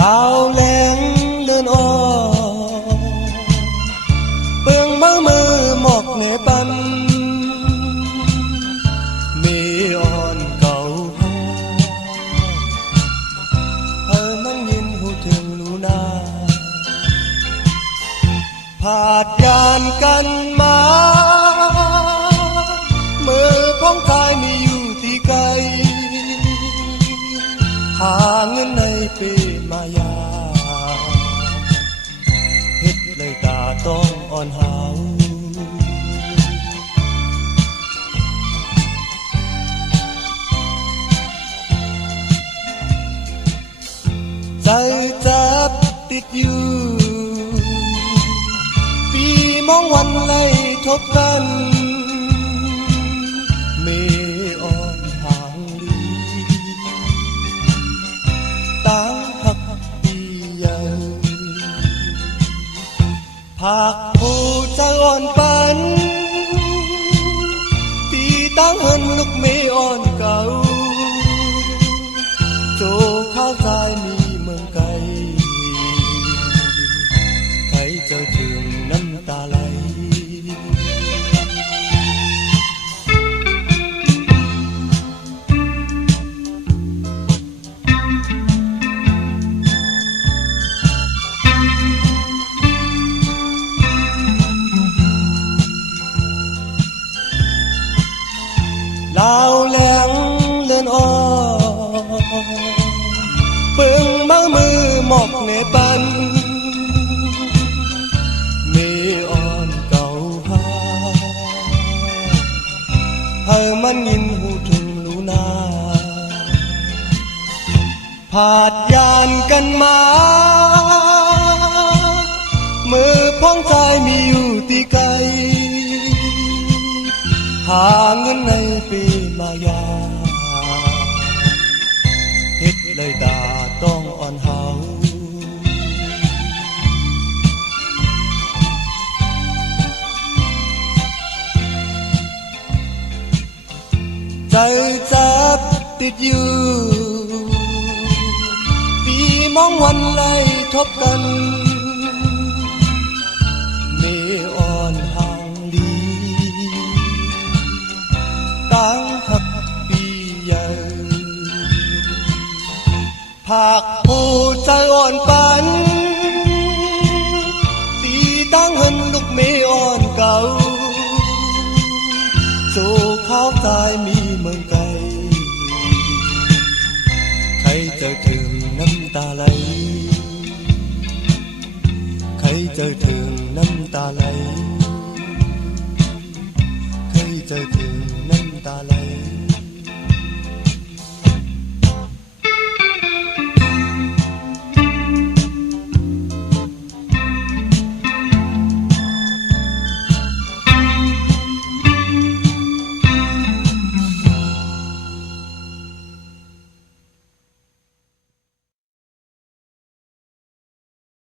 ลาวแหลงเลื่อนอ่อเบิ่งมือหมอกเหนปันมีอ่อนเก่ามันยินหูถึงลูนาผาดยานกันมามือพ้องกายมีอยู่ที่ไกลหาเงินในปีมายาเฮ็ดเลยตาต้องอ่อนหาวใจจับติดอยู่ปีมองวันไล่ทบกันมีอ่อนห่างลีต่างหักปีใหญ่ภาคผู้ใจอ่อนปันปีต่างเฮินลูกเมอ่อนเก่าโจข้าวใจมีเมืองไกลใครเจอถึงน้ำตาไหลลาวแหลงเลื่อนอ่อเบิ่งมือหมอกเหนปันมีอ่อนเก่ามันยินหูถึงลูนาผาดยานกันมามือพ้องใจมีอยู่ที่ไกลหาเงินในปีมายาเฮ็ดเลยตาต้องอ่อนหาวใจจับติดอยู่ปีมองวันไล่ทบกันมีอ่อนห่างลีต่างหักปีใหญ่ภาคผู้ใจอ่อนปันตีตั้งเฮินลูกเมอ่อนเก่าโจข้าวตายมีเมืองไกลใครเจอถึงน้ำตาไหลใครเจอถึงน้ำตาไหลใครเจอถึงน้ำตาไหล